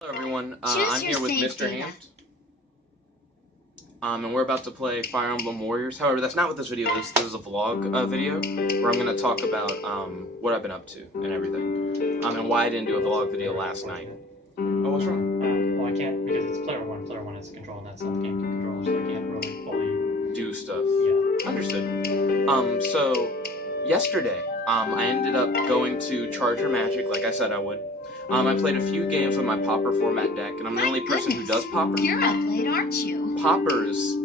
Hello everyone, I'm here with Mr. Hand, and we're about to play Fire Emblem Warriors. However, that's not what this video is. This is a vlog video where I'm going to talk about what I've been up to and everything, and why I didn't do a vlog video last night. Oh, what's wrong? Well, I can't because it's player one. Player one is control, and that's not the GameCube controller, so I can't really fully do stuff. Yeah. Understood. So yesterday, I ended up going to Charger Magic, like I said I would. I played a few games with my Popper format deck, and I'm the only person who does Popper. You're up late, aren't you? Popper is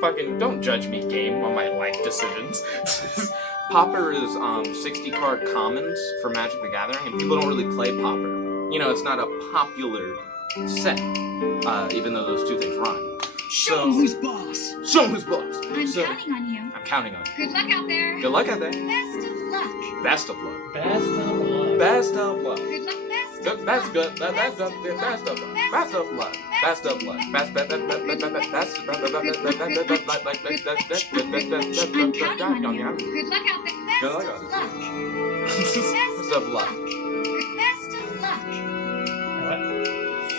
fucking, don't judge me, game, on my life decisions. Popper is 60 card commons for Magic the Gathering, and people don't really play Popper. You know, it's not a popular set, even though those two things rhyme. Show him who's boss. Show him who's boss. I'm counting on you. I'm counting on you. Good luck out there. Good luck out there. Best of luck. Best of luck. Best of luck. Best of luck. Good luck. That's good. Best of luck. Best of luck. Best of luck. Best of luck. I'm counting on you. Good luck out there. Good luck out there. Best of luck. Best of luck. What?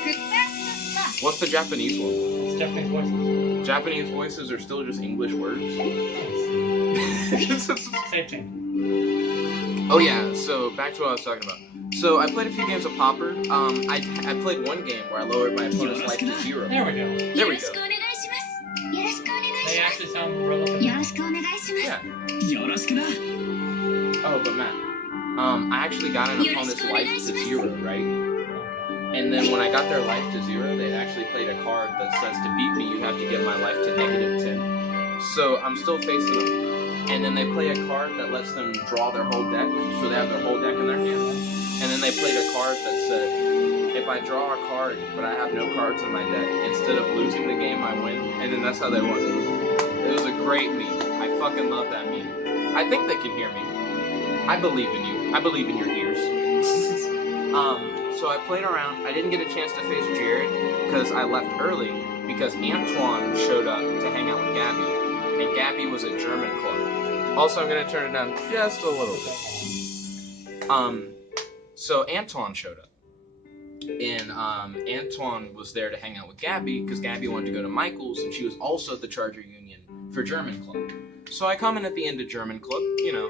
Good best of luck. What's the Japanese one? It's Japanese voices. Japanese voices are still just English words. Save chain. Oh yeah, so back to what I was talking about. So I played a few games of Popper. I played one game where I lowered my opponent's life to 0. There we go. There we go. They actually sound relatively. Yeah. Yoroshiku. Oh, but Matt, I actually got an opponent's life to 0, right? And then when I got their life to 0, they actually played a card that says to beat me, you have to get my life to -10. So I'm still facing them. And then they play a card that lets them draw their whole deck, so they have their whole deck in their hand. And then they played a card that said, if I draw a card, but I have no cards in my deck, instead of losing the game, I win. And then that's how they won. It was a great meme. I fucking love that meme. I think they can hear me. I believe in you. I believe in your ears. So I played around. I didn't get a chance to face Jared, because I left early, because Antoine showed up to hang out with Gabby. And Gabby was a German club. Also, I'm going to turn it down just a little bit. So Antoine showed up. And Antoine was there to hang out with Gabby, because Gabby wanted to go to Michael's, and she was also at the Charger Union for German club. So I come in at the end of German club, you know,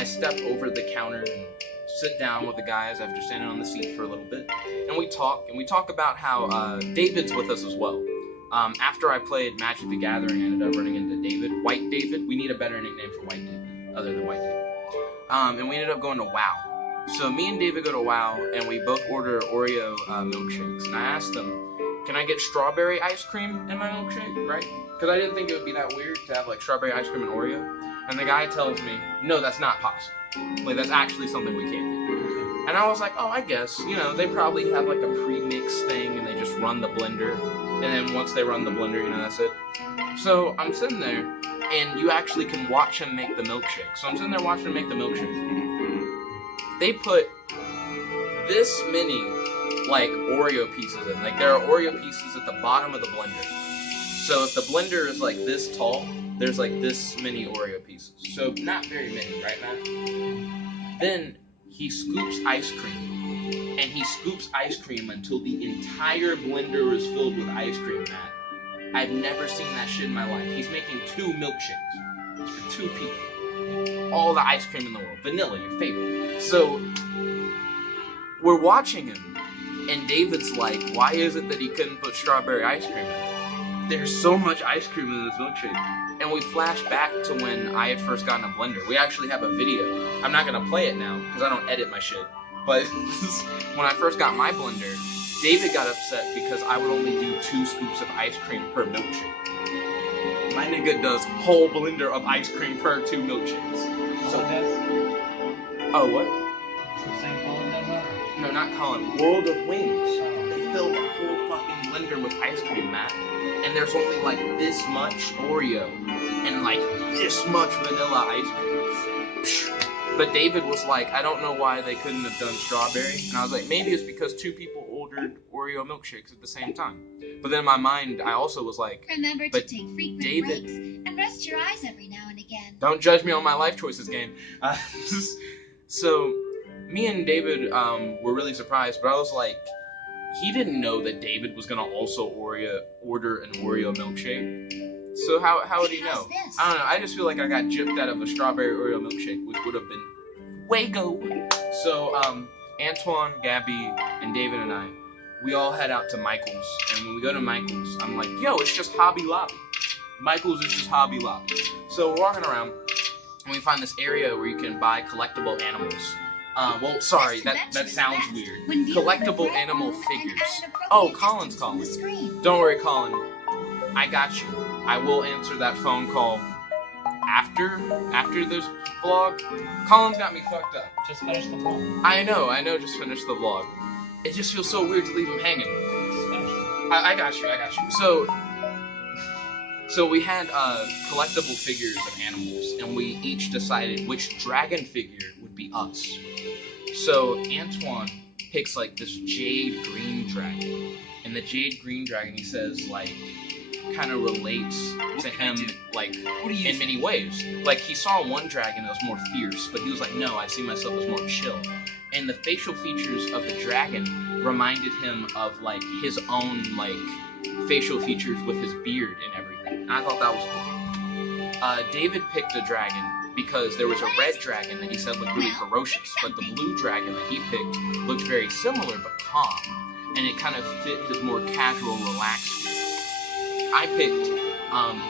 I step over the counter and sit down with the guys after standing on the seat for a little bit. And we talk about how David's with us as well. After I played Magic the Gathering, I ended up running into David. White David. We need a better nickname for White David, other than White David. And we ended up going to WoW. So me and David go to WoW, and we both order Oreo milkshakes. And I asked them, can I get strawberry ice cream in my milkshake, right? Because I didn't think it would be that weird to have, like, strawberry ice cream and Oreo. And the guy tells me, no, that's not possible. Like, that's actually something we can't do. And I was like, oh, I guess, you know, they probably have, like, a pre-mix thing, and they just run the blender. And then once they run the blender, you know, that's it. So I'm sitting there, and you actually can watch him make the milkshake. So I'm sitting there watching him make the milkshake. They put this many, like, Oreo pieces in. Like, there are Oreo pieces at the bottom of the blender. So if the blender is, like, this tall, there's, like, this many Oreo pieces. So not very many, right, Matt? Then he scoops ice cream. And he scoops ice cream until the entire blender is filled with ice cream, Matt. I've never seen that shit in my life. He's making 2 milkshakes for 2 people. All the ice cream in the world. Vanilla, your favorite. So, we're watching him, and David's like, why is it that he couldn't put strawberry ice cream in? There's so much ice cream in this milkshake. And we flash back to when I had first gotten a blender. We actually have a video. I'm not going to play it now, because I don't edit my shit. But when I first got my blender, David got upset because I would only do 2 scoops of ice cream per milkshake. My nigga does whole blender of ice cream per 2 milkshakes. So, oh, what? No, not Colin. World of Wings. They fill the whole fucking blender with ice cream, Matt. And there's only like this much Oreo and like this much vanilla ice cream. But David was like, I don't know why they couldn't have done strawberry. And I was like, maybe it's because 2 people ordered Oreo milkshakes at the same time. But then in my mind, I also was like, remember to take frequent David, breaks and rest your eyes every now and again. Don't judge me on my life choices, game. So, me and David were really surprised, but I was like, he didn't know that David was gonna also order an Oreo milkshake. So how would he know? How's this? I don't know. I just feel like I got gypped out of a strawberry Oreo milkshake, which would have been Wago. So Antoine, Gabby, and David and I, we all head out to Michael's, and when we go to Michael's, I'm like, yo, it's just Hobby Lobby. Michael's is just Hobby Lobby. So we're walking around, and we find this area where you can buy collectible animals. Well, sorry, that sounds weird. Collectible animal figures. Oh, Colin's calling. Don't worry, Colin. I got you. I will answer that phone call after this vlog. Colin's got me fucked up. Just finish the vlog. I know, just finished the vlog. It just feels so weird to leave him hanging. Just finish it. I got you. So we had collectible figures of animals, and we each decided which dragon figure would be us. So Antoine picks like this jade green dragon, and the jade green dragon, he says, like, kind of relates to him, like, in many ways. Like, he saw one dragon that was more fierce, but he was like, no, I see myself as more chill. And the facial features of the dragon reminded him of, like, his own, like, facial features with his beard and everything. And I thought that was cool. David picked a dragon because there was a red dragon that he said looked really ferocious, but the blue dragon that he picked looked very similar but calm, and it kind of fit his more casual, relaxed feel. I picked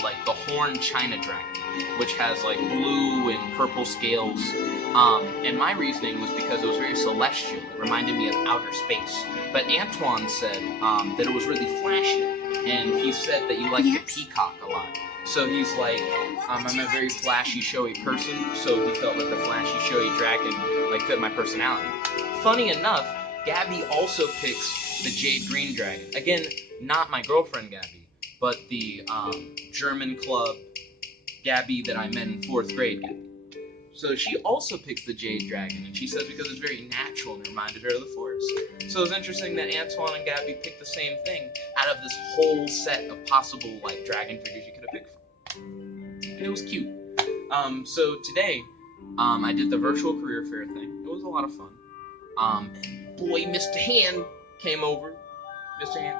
like the horned china dragon, which has like blue and purple scales, and my reasoning was because it was very celestial. It reminded me of outer space. But Antoine said that it was really flashy, and he said that you like the peacock a lot. So he's like, I'm a very flashy, showy person, so he felt like the flashy, showy dragon like fit my personality. Funny enough, Gabby also picks the jade green dragon. Again, not my girlfriend Gabby, but the German club Gabby that I met in 4th grade Gabby. So she also picks the jade dragon, and she says because it's very natural and it reminded her of the forest. So it's interesting that Antoine and Gabby picked the same thing out of this whole set of possible like dragon figures you could have picked from. And it was cute. So today, I did the virtual career fair thing. It was a lot of fun. And boy, Mr. Hand came over. Mr. Hand.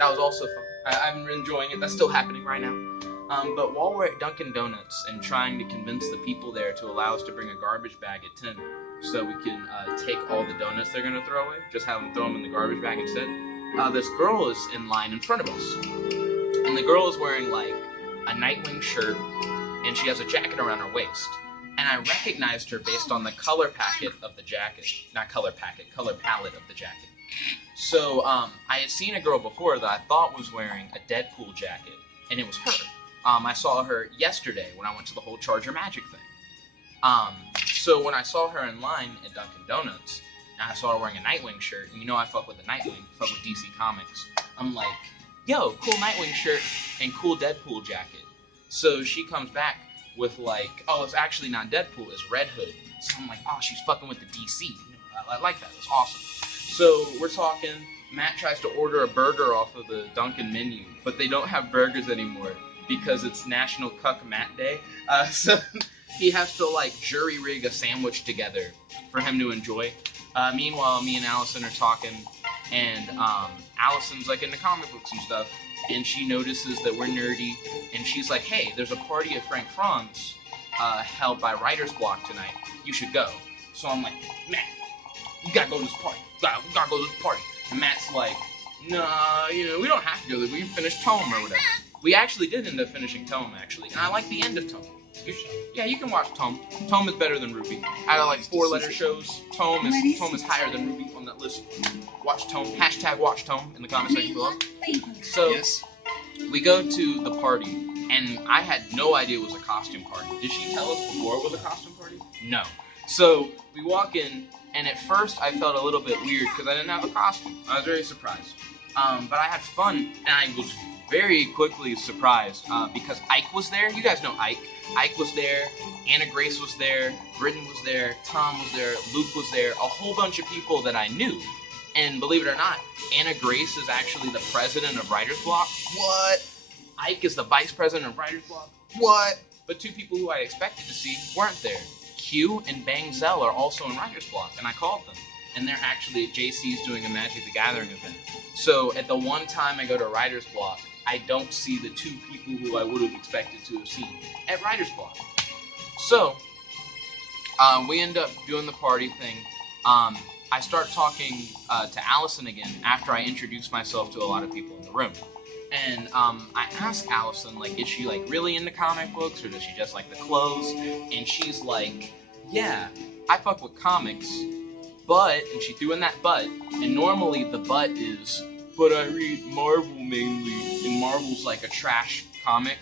That was also fun. I'm enjoying it. That's still happening right now. But while we're at Dunkin' Donuts and trying to convince the people there to allow us to bring a garbage bag at 10 so we can take all the donuts they're going to throw away, just have them throw them in the garbage bag instead, this girl is in line in front of us. And the girl is wearing like a Nightwing shirt, and she has a jacket around her waist. And I recognized her based on the color packet of the jacket. Not color packet, color palette of the jacket. So I had seen a girl before that I thought was wearing a Deadpool jacket, and it was her. I saw her yesterday when I went to the whole Charger Magic thing. So when I saw her in line at Dunkin' Donuts, and I saw her wearing a Nightwing shirt, and you know I fuck with the Nightwing, fuck with DC Comics, I'm like, yo, cool Nightwing shirt and cool Deadpool jacket. So she comes back with like, oh, it's actually not Deadpool, it's Red Hood. So I'm like, oh, she's fucking with the DC. I like that, it's awesome. So we're talking, Matt tries to order a burger off of the Dunkin' menu, but they don't have burgers anymore because it's National Cuck Matt Day. So he has to like jury rig a sandwich together for him to enjoy. Meanwhile, me and Allison are talking, and Allison's like into comic books and stuff, and she notices that we're nerdy, and she's like, hey, there's a party at Frank Franz held by Writer's Block tonight. You should go. So I'm like, Matt, you gotta go to this party. We gotta go to this party. And Matt's like, nah, we don't have to go there. We can finish Tome or whatever. We actually did end up finishing Tome, actually, and I like the end of Tome. Yeah, you can watch Tome. Tome is better than Ruby. Out of like 4-letter shows, Tome is higher than Ruby on that list. Watch Tome. Hashtag watch Tome in the comment section below. So Yes. we go to the party, and I had no idea it was a costume party. Did she tell us before it was a costume party? No. So we walk in, and at first I felt a little bit weird because I didn't have a costume. I was very surprised. But I had fun, and I was very quickly surprised because Ike was there. You guys know Ike. Ike was there, Anna Grace was there, Britton was there, Tom was there, Luke was there, a whole bunch of people that I knew. And believe it or not, Anna Grace is actually the president of Writer's Block. What? Ike is the vice president of Writer's Block. What? But 2 people who I expected to see weren't there. Q and Bang Zell are also in Writer's Block, and I called them. and they're actually at JC's doing a Magic the Gathering event. So at the one time I go to Writer's Block, I don't see the two people who I would have expected to have seen at Writer's Block. So we end up doing the party thing. I start talking to Allison again after I introduce myself to a lot of people in the room. And I ask Allison, like, is she like really into comic books or does she just like the clothes? And she's like, yeah, I fuck with comics, but, and she threw in that but, and normally the but is, but I read Marvel mainly, and Marvel's like a trash comic,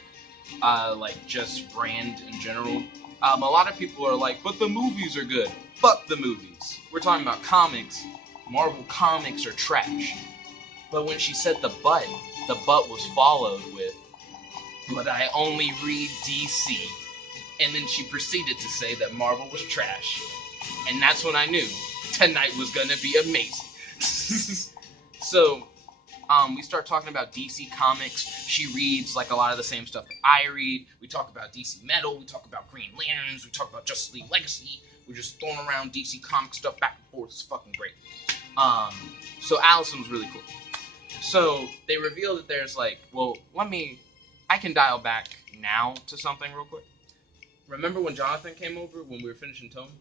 like just brand in general. A lot of people are like, but the movies are good. Fuck the movies. We're talking about comics. Marvel comics are trash. But when she said the but was followed with, but I only read DC. And then she proceeded to say that Marvel was trash. And that's when I knew tonight was gonna be amazing. So, we start talking about DC comics. She reads like a lot of the same stuff that I read. We talk about DC Metal. We talk about Green Lanterns. We talk about Justice League Legacy. We're just throwing around DC comic stuff back and forth. It's fucking great. So Allison was really cool. So they reveal that there's like, well, I can dial back now to something real quick. Remember when Jonathan came over when we were finishing Tome?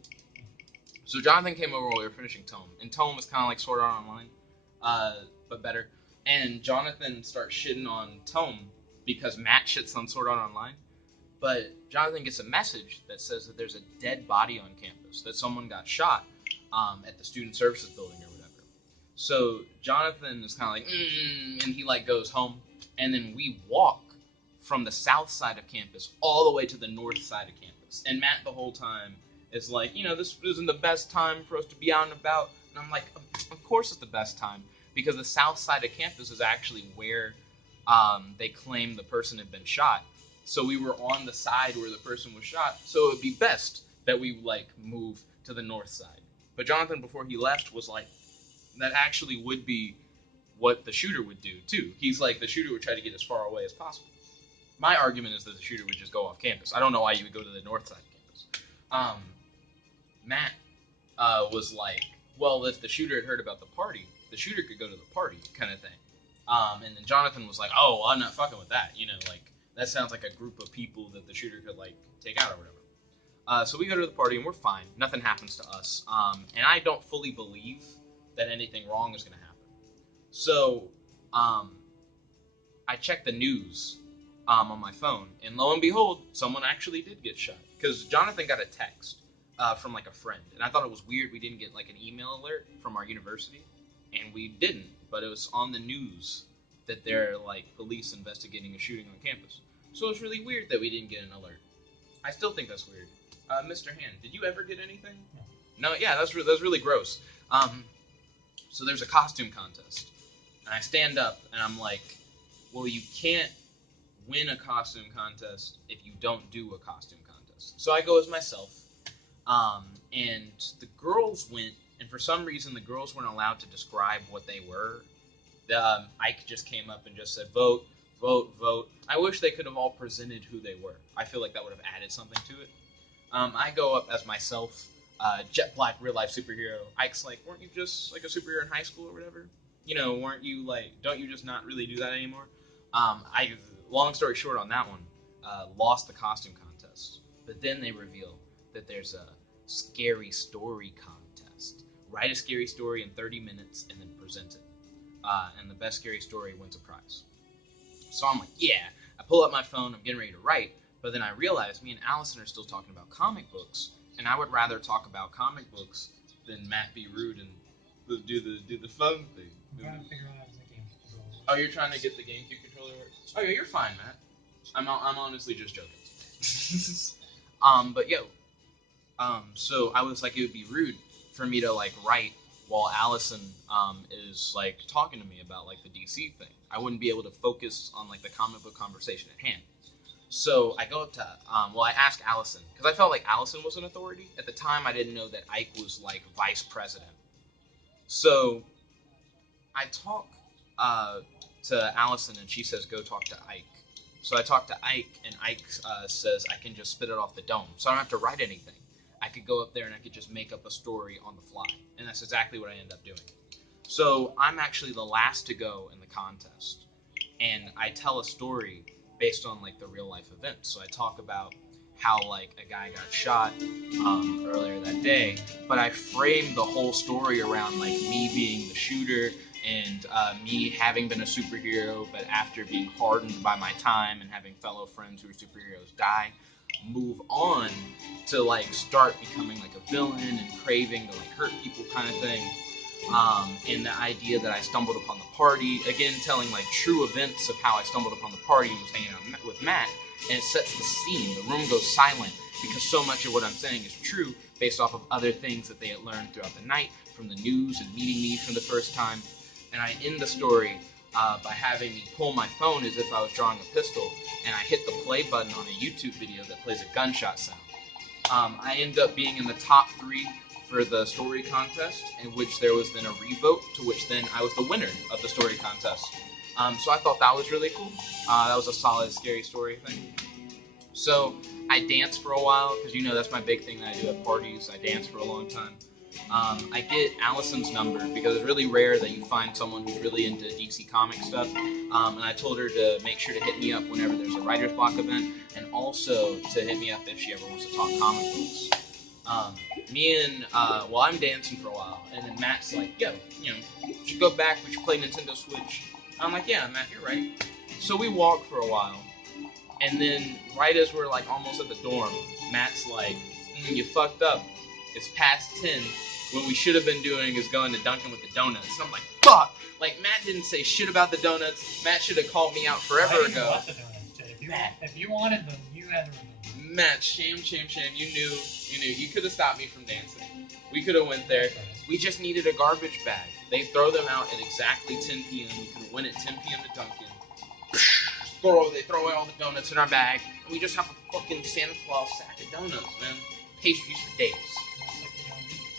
So Jonathan came over while we were finishing Tome, and Tome was kind of like Sword Art Online, but better. And Jonathan starts shitting on Tome because Matt shits on Sword Art Online. But Jonathan gets a message that says that there's a dead body on campus, that someone got shot at the Student Services building or whatever. So Jonathan is kind of like, and he like goes home, and then we walk from the south side of campus all the way to the north side of campus. And Matt the whole time is like, this isn't the best time for us to be out and about. And I'm like, of course it's the best time, because the south side of campus is actually where they claim the person had been shot. So we were on the side where the person was shot, so it would be best that we like move to the north side. But Jonathan, before he left, was like, that actually would be what the shooter would do too. He's like, the shooter would try to get as far away as possible. My argument is that the shooter would just go off campus. I don't know why you would go to the north side of campus. Matt was like, well, if the shooter had heard about the party, the shooter could go to the party, kind of thing. And then Jonathan was like, oh, I'm not fucking with that. Like, that sounds like a group of people that the shooter could, like, take out or whatever. So we go to the party, and we're fine. Nothing happens to us. And I don't fully believe that anything wrong is going to happen. So I checked the news on my phone, and lo and behold, someone actually did get shot. Because Jonathan got a text from, like, a friend. And I thought it was weird we didn't get, like, an email alert from our university. And we didn't, but it was on the news that they're, like, police investigating a shooting on campus. So it's really weird that we didn't get an alert. I still think that's weird. Mr. Hand, did you ever get anything? No, yeah, that's really gross. So there's a costume contest. And I stand up, and I'm like, well, you can't win a costume contest if you don't do a costume contest. So I go as myself, and the girls went, and for some reason the girls weren't allowed to describe what they were. Ike just came up and just said, vote, vote, vote. I wish they could have all presented who they were. I feel like that would have added something to it. I go up as myself, jet black, real-life superhero. Ike's like, weren't you just like a superhero in high school or whatever? Weren't you like, don't you just not really do that anymore? Long story short on that one, lost the costume contest. But then they reveal that there's a scary story contest. Write a scary story in 30 minutes and then present it. And the best scary story wins a prize. So I'm like, yeah. I pull up my phone, I'm getting ready to write, but then I realize me and Allison are still talking about comic books, and I would rather talk about comic books than Matt be rude and do the fun thing. I'm trying to figure out how to get the GameCube controller. Oh, you're trying to get the GameCube controller? Oh, yeah, you're fine, Matt. I'm honestly just joking. But yo, so I was like, it would be rude for me to like write while Allison is like talking to me about like the DC thing. I wouldn't be able to focus on like the comic book conversation at hand. So I go up to, I asked Allison, because I felt like Allison was an authority. At the time, I didn't know that Ike was like vice president. So I talk to Allison, and she says, go talk to Ike. So I talk to Ike, and Ike says I can just spit it off the dome, so I don't have to write anything. I I could go up there and I could just make up a story on the fly. And that's exactly what I ended up doing. So I'm actually the last to go in the contest. And I tell a story based on like the real life events. So I talk about how like a guy got shot earlier that day, but I framed the whole story around like me being the shooter and me having been a superhero, but after being hardened by my time and having fellow friends who are superheroes die, move on to like start becoming like a villain and craving to like hurt people kind of thing. And the idea that I stumbled upon the party, again telling like true events of how I stumbled upon the party and was hanging out with Matt, and it sets the scene. The room goes silent because so much of what I'm saying is true based off of other things that they had learned throughout the night from the news and meeting me for the first time. And I end the story by having me pull my phone as if I was drawing a pistol, and I hit the play button on a YouTube video that plays a gunshot sound. I end up being in the top 3 for the story contest, in which there was then a revote, to which then I was the winner of the story contest. So I thought that was really cool. That was a solid, scary story thing. So I danced for a while, because you know that's my big thing that I do at parties. I dance for a long time. I get Allison's number, because it's really rare that you find someone who's really into DC comic stuff. And I told her to make sure to hit me up whenever there's a writer's block event, and also to hit me up if she ever wants to talk comic books. I'm dancing for a while, and then Matt's like, yo, we should go back, we should play Nintendo Switch. I'm like, yeah, Matt, you're right. So we walk for a while, and then right as we're like almost at the dorm, Matt's like, you fucked up. It's past 10. What we should have been doing is going to Dunkin' with the donuts. So I'm like, fuck! Like, Matt didn't say shit about the donuts. Matt should have called me out forever ago. Want the donuts, Jay. If you wanted them, you had to remember. Matt, shame. You knew. You could have stopped me from dancing. We could have went there. We just needed a garbage bag. They throw them out at exactly 10 p.m. We could have went at 10 p.m. to Dunkin'. They throw away all the donuts in our bag, and we just have a fucking Santa Claus sack of donuts, man. Pastries for days.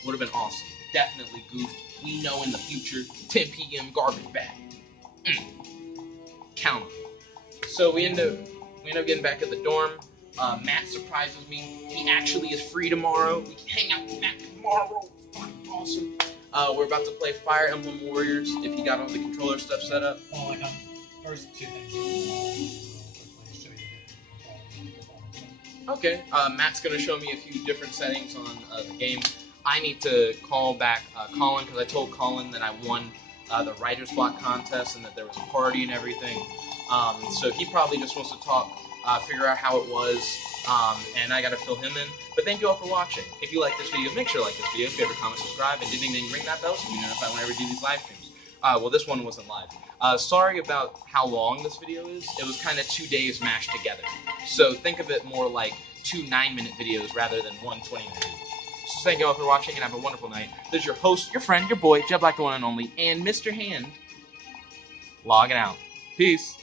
Would have been awesome. Definitely goofed. We know in the future, 10 p.m. garbage bag. Count them. So we end up getting back at the dorm. Matt surprises me. He actually is free tomorrow. We can hang out with Matt tomorrow. Fucking awesome. We're about to play Fire Emblem Warriors if you got all the controller stuff set up. Well, like first 2 things. Quickly show you the performance. Okay. Matt's going to show me a few different settings on the game. I need to call back Colin, because I told Colin that I won the writer's block contest and that there was a party and everything. So he probably just wants to talk, figure out how it was, and I got to fill him in. But thank you all for watching. If you like this video, make sure to like this video. Favorite, comment, subscribe, and ring that bell so you be notified whenever I do these live streams. Well, this one wasn't live. Sorry about how long this video is. It was kind of 2 days mashed together. So think of it more like 2 9-minute videos rather than 1 20-minute video. So thank you all for watching, and have a wonderful night. This is your host, your friend, your boy, Jeb Black the one and only, and Mr. Hand, logging out. Peace.